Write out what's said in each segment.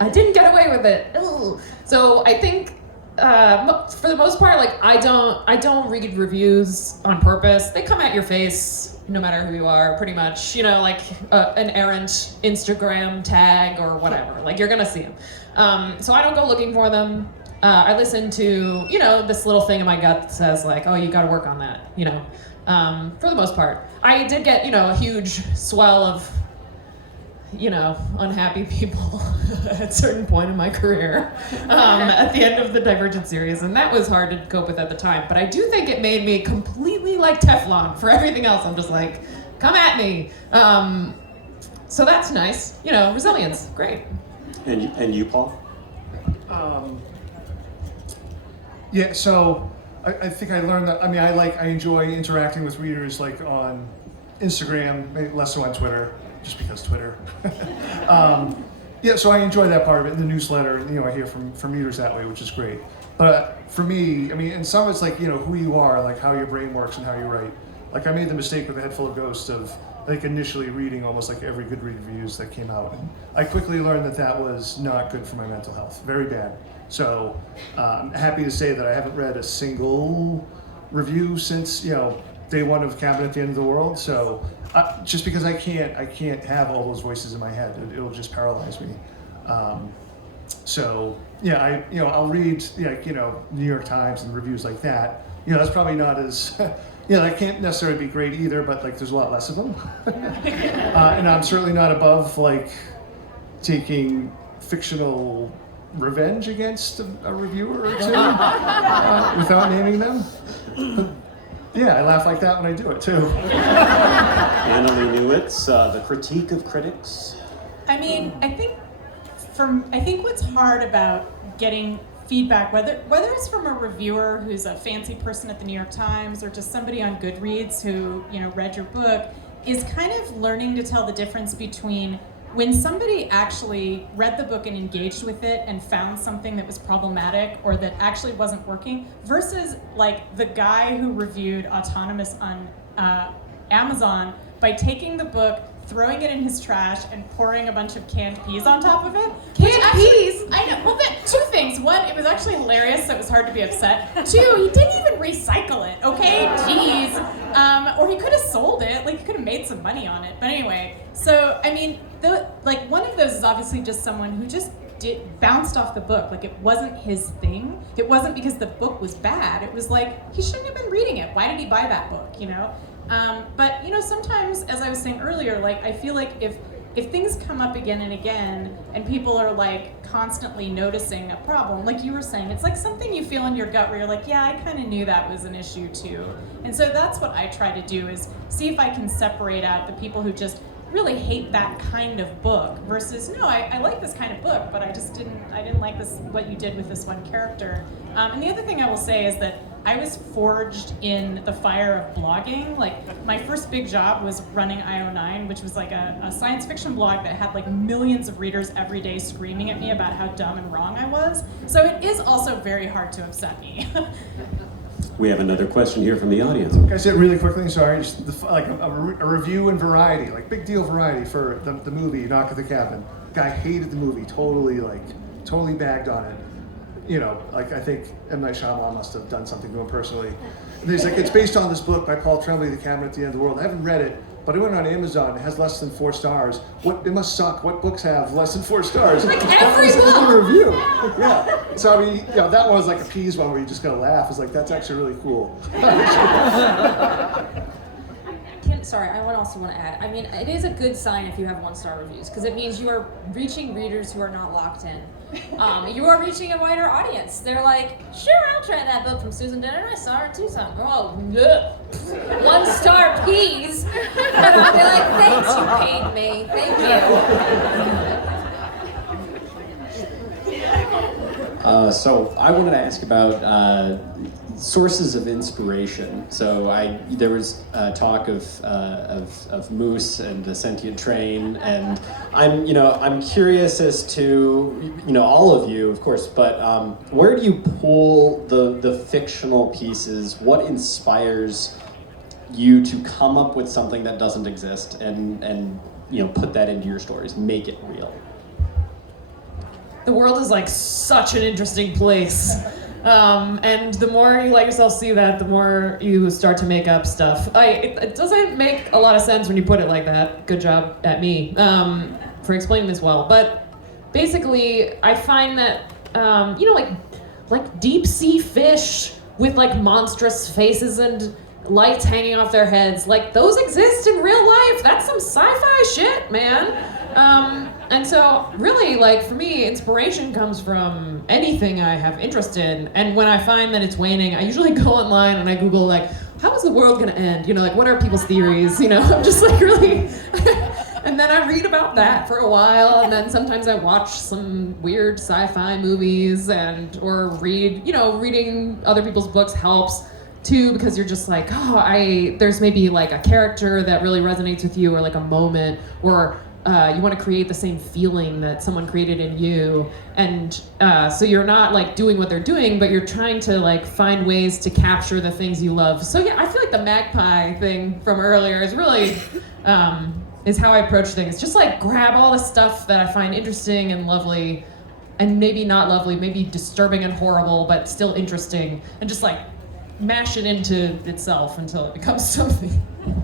I didn't get away with it. Ugh. So I think for the most part, like I don't read reviews on purpose. They come at your face, no matter who you are, pretty much. You know, like an errant Instagram tag or whatever. Like you're gonna see them. So I don't go looking for them. I listen to, you know, this little thing in my gut that says like, oh, you got to work on that. You know, for the most part, I did get, you know, a huge swell of, you know, unhappy people at a certain point in my career at the end of the Divergent series, and that was hard to cope with at the time. But I do think it made me completely like Teflon for everything else. I'm just like, come at me. So that's nice. You know, resilience, great. And you, Paul? Yeah, so I think I learned that. I mean, I enjoy interacting with readers like on Instagram, maybe less so on Twitter, just because Twitter. Yeah, so I enjoy that part of it in the newsletter. You know, I hear from readers that way, which is great. But for me, I mean, and some of it's like, you know, who you are, like how your brain works and how you write. Like I made the mistake with A Head Full of Ghosts of like initially reading almost like every Goodreads reviews that came out. And I quickly learned that that was not good for my mental health, very bad. So I'm happy to say that I haven't read a single review since, you know, day one of Cabin at the End of the World. So just because I can't have all those voices in my head. It'll just paralyze me. So yeah, I'll read like, you know, New York Times and reviews like that. You know, that's probably not as, you know, that can't necessarily be great either, but like there's a lot less of them. And I'm certainly not above like taking fictional revenge against a reviewer or two without naming them. But, yeah, I laugh like that when I do it too. Annalee Newitz, the critique of critics. I mean, I think what's hard about getting feedback, whether it's from a reviewer who's a fancy person at the New York Times or just somebody on Goodreads who, you know, read your book, is kind of learning to tell the difference between when somebody actually read the book and engaged with it and found something that was problematic or that actually wasn't working versus like the guy who reviewed Autonomous on Amazon by taking the book, throwing it in his trash, and pouring a bunch of canned peas on top of it. Canned peas? I know. Well, two things. One, it was actually hilarious, so it was hard to be upset. Two, he didn't even recycle it, okay? Jeez. Or he could have sold it. Like, he could have made some money on it. But anyway, so, I mean, one of those is obviously just someone who just bounced off the book. Like, it wasn't his thing. It wasn't because the book was bad. It was like, he shouldn't have been reading it. Why did he buy that book, you know? But, you know, sometimes, as I was saying earlier, like, I feel like if things come up again and again and people are like constantly noticing a problem, like you were saying, it's like something you feel in your gut where you're like, yeah, I kind of knew that was an issue too. And so that's what I try to do, is see if I can separate out the people who just really hate that kind of book versus, no, I like this kind of book, but I didn't like this, what you did with this one character. And the other thing I will say is that I was forged in the fire of blogging. Like, my first big job was running IO9, which was like a science fiction blog that had like millions of readers every day screaming at me about how dumb and wrong I was. So it is also very hard to upset me. We have another question here from the audience. Can I say it really quickly? Sorry, just like a review in Variety, like big deal Variety for the movie Knock at the Cabin. Guy hated the movie, totally bagged on it. You know, like I think M. Night Shyamalan must have done something to him personally. And he's like, it's based on this book by Paul Tremblay, The Cabin at the End of the World. I haven't read it, but it went on Amazon. It has less than 4 stars. It must suck. What books have less than 4 stars? Like every That was book. a review. Yeah. So I mean, you know, that one was like a peas one where you just gotta laugh. It's like, that's actually really cool. Sorry, I also want to add, I mean, it is a good sign if you have 1-star reviews, because it means you are reaching readers who are not locked in. You are reaching a wider audience. They're like, sure, I'll try that book from Susan Dennett. I saw her too. Oh, ugh. 1-star peas. And I'll be like, thanks, you paid me. Thank you. So I wanted to ask about sources of inspiration. So there was talk of Moose and the Sentient Train, and I'm curious as to, all of you, of course, but where do you pull the fictional pieces? What inspires you to come up with something that doesn't exist and put that into your stories, make it real? the world is like such an interesting place. And the more you let yourself see that, the more you start to make up stuff. It doesn't make a lot of sense when you put it like that. Good job at me for explaining this well. But basically, I find that, like deep sea fish with like monstrous faces and lights hanging off their heads, like those exist in real life. That's some sci-fi shit, man. And so really, like for me, inspiration comes from anything I have interest in. And when I find that it's waning, I usually go online and I Google like, how is the world gonna end? You know, like what are people's theories? You know, I'm just like really, and then I read about that for a while. And then sometimes I watch some weird sci-fi movies or read, reading other people's books helps too, because you're just like, there's maybe like a character that really resonates with you, or like a moment, or you want to create the same feeling that someone created in you, and so you're not like doing what they're doing, but you're trying to like find ways to capture the things you love. So yeah, I feel like the magpie thing from earlier is really is how I approach things. Just like grab all the stuff that I find interesting and lovely, and maybe not lovely, maybe disturbing and horrible, but still interesting, and just like mash it into itself until it becomes something.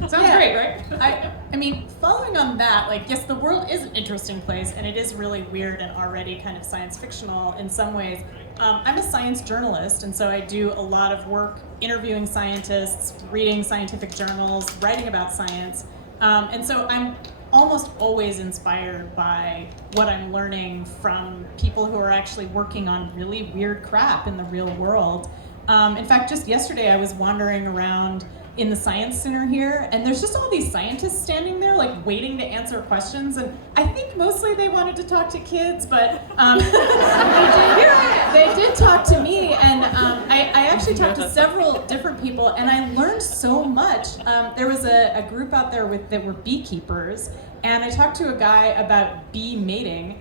Sounds great, right? I mean, following on that, like, yes, the world is an interesting place, and it is really weird and already kind of science fictional in some ways. I'm a science journalist, and so I do a lot of work interviewing scientists, reading scientific journals, writing about science, and so I'm almost always inspired by what I'm learning from people who are actually working on really weird crap in the real world. In fact, just yesterday I was wandering around in the Science Center here, and there's just all these scientists standing there, like, waiting to answer questions, and I think mostly they wanted to talk to kids, but they did talk to me, and I actually talked to several different people, and I learned so much. There was a group out there that were beekeepers, and I talked to a guy about bee mating,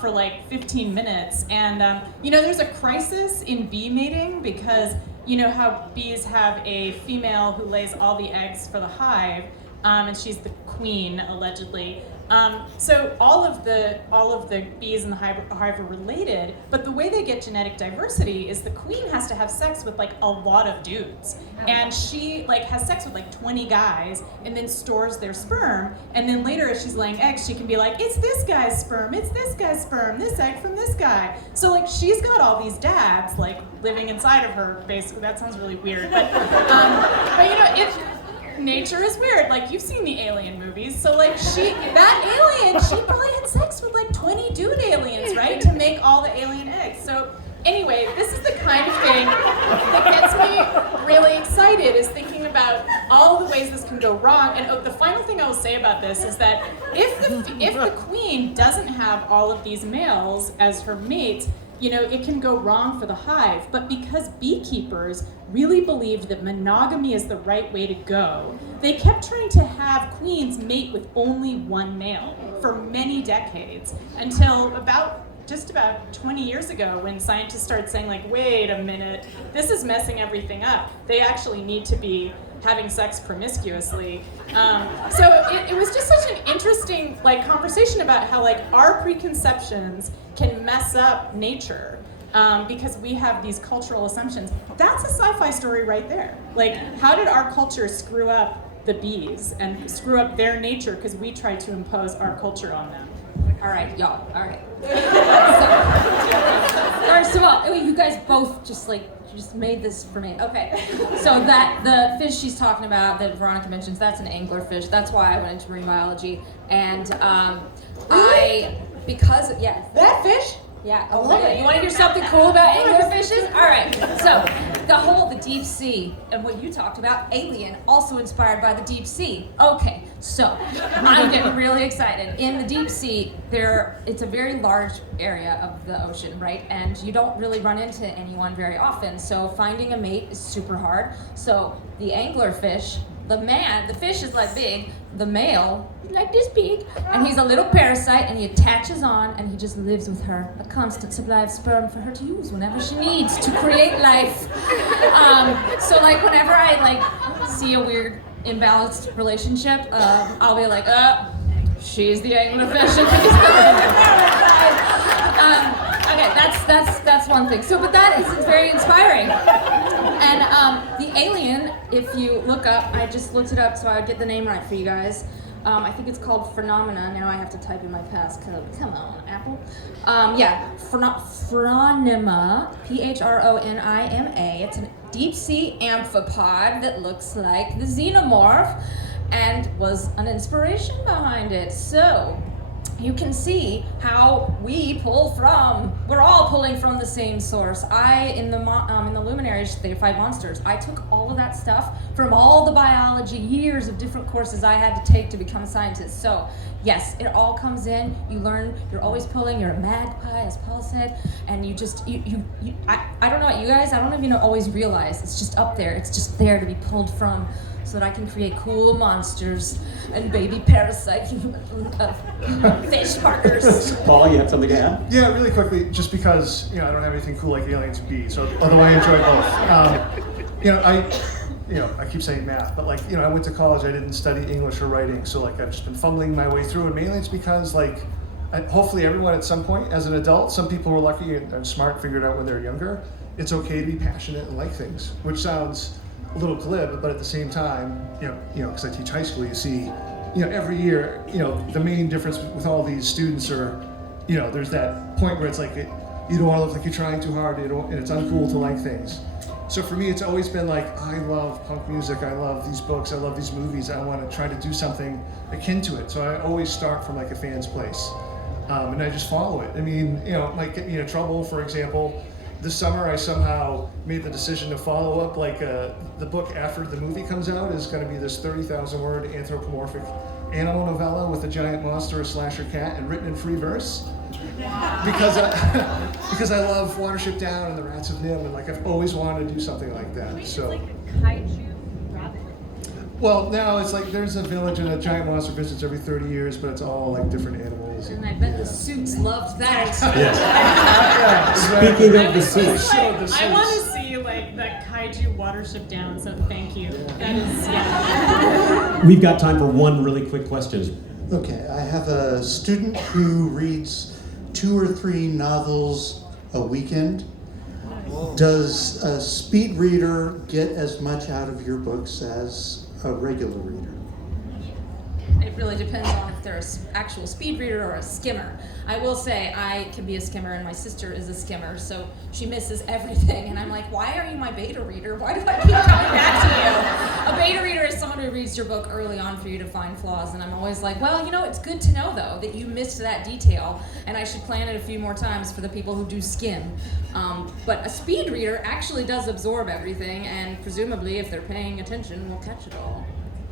for like 15 minutes. And, there's a crisis in bee mating because you know how bees have a female who lays all the eggs for the hive, and she's the queen, allegedly. So all of the bees in the hive are related, but the way they get genetic diversity is the queen has to have sex with like a lot of dudes, and she like has sex with like 20 guys, and then stores their sperm, and then later as she's laying eggs, she can be like, it's this guy's sperm, it's this guy's sperm, this egg from this guy. So like she's got all these dads like living inside of her. Basically, that sounds really weird, but nature is weird. Like, you've seen the Alien movies, so like she probably had sex with like 20 dude aliens, right, to make all the alien eggs. So anyway, this is the kind of thing that gets me really excited, is thinking about all the ways this can go wrong. And the final thing I will say about this is that if the queen doesn't have all of these males as her mates, it can go wrong for the hive. But because beekeepers really believed that monogamy is the right way to go, they kept trying to have queens mate with only one male for many decades, until just about 20 years ago, when scientists started saying, like, wait a minute, this is messing everything up. They actually need to be having sex promiscuously. So it was just such an interesting conversation about how our preconceptions can mess up nature, because we have these cultural assumptions. That's a sci-fi story right there. How did our culture screw up the bees and screw up their nature because we tried to impose our culture on them? All right, y'all. All right. First of all, you guys both just made this for me. Okay. So that the fish she's talking about that Veronica mentions, that's an anglerfish. That's why I went into marine biology. And That fish? Yeah. I love it. You want to hear something cool about anglerfishes? All right. So the deep sea, and what you talked about, Alien, also inspired by the deep sea. Okay. So I'm getting really excited. In the deep sea, it's a very large area of the ocean, right? And you don't really run into anyone very often. So finding a mate is super hard. So the anglerfish, the fish is like big, the male is like this big, and he's a little parasite, and he attaches on, and he just lives with her, a constant supply of sperm for her to use whenever she needs to create life. So whenever I see a weird imbalanced relationship, I'll be like, she's the anglerfish and he's the parasite. that's one thing. So, but that is very inspiring. And the alien, if you look up, I just looked it up so I would get the name right for you guys. I think it's called Phenomena. Now I have to type in my passcode. Come on, Apple. Phronima, Pronima. It's a deep sea amphipod that looks like the xenomorph and was an inspiration behind it. So you can see how we pull from. We're all pulling from the same source. In the Luminaries, the 5 Monsters, I took all of that stuff from all the biology, years of different courses I had to take to become a scientist. So yes, it all comes in. You learn. You're always pulling. You're a magpie, as Paul said, and you just I don't know about you guys. I don't even always realize it's just up there. It's just there to be pulled from, so that I can create cool monsters and baby parasite fish partners. Paul, you have something to add? Yeah, really quickly, just because I don't have anything cool like aliens and bees. So although I enjoy both, I keep saying math, but I went to college. I didn't study English or writing, so I've just been fumbling my way through. And mainly it's because hopefully everyone at some point as an adult, some people were lucky and smart, figured out when they're younger, it's okay to be passionate and like things, which sounds a little glib, but at the same time, because I teach high school, you see, every year, the main difference with all these students are, there's that point where it's like, you don't want to look like you're trying too hard, and it's uncool to like things. So for me, it's always been I love punk music, I love these books, I love these movies, I want to try to do something akin to it. So I always start from a fan's place, and I just follow it. I mean, it might get me into trouble, for example. This summer, I somehow made the decision to follow up, the book after the movie comes out is going to be this 30,000-word anthropomorphic animal novella with a giant monster, a slasher cat, and written in free verse. Because I love Watership Down and the Rats of Nim, and I've always wanted to do something like that. Wait, So. it's like a kaiju rabbit? Well, now it's there's a village and a giant monster visits every 30 years, but it's all different animals. And I bet the suits loved that. Speaking of the It's suits, I want to see the kaiju Watership Down. So thank you. That is we've got time for one really quick question. Okay, I have a student who reads 2 or 3 novels a weekend. Does a speed reader get as much out of your books as a regular reader? It really depends on if they're an actual speed reader or a skimmer. I will say I can be a skimmer, and my sister is a skimmer, so she misses everything. And I'm like, why are you my beta reader? Why do I keep coming back to you? A beta reader is someone who reads your book early on for you to find flaws. And I'm always like, well, it's good to know, though, that you missed that detail, and I should plan it a few more times for the people who do skim. But a speed reader actually does absorb everything, and presumably, if they're paying attention, will catch it all.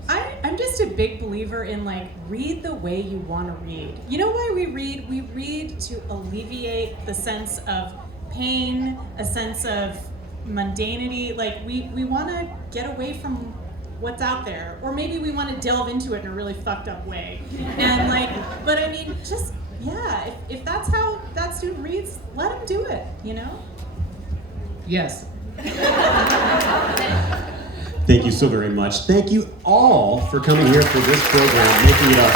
I'm just a big believer in read the way you want to read. You know why we read? We read to alleviate the sense of pain, a sense of mundanity. We want to get away from what's out there, or maybe we want to delve into it in a really fucked up way. And but I mean, just if that's how that student reads, let him do it. Yes. Thank you so very much. Thank you all for coming here for this program, making it up.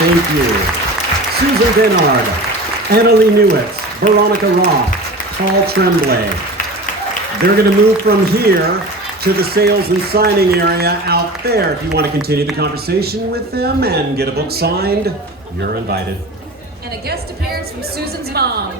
Thank you. Susan Bernard, Annalie Newitz, Veronica Roth, Paul Tremblay. They're going to move from here to the sales and signing area out there. If you want to continue the conversation with them and get a book signed, you're invited. And a guest appearance from Susan's mom.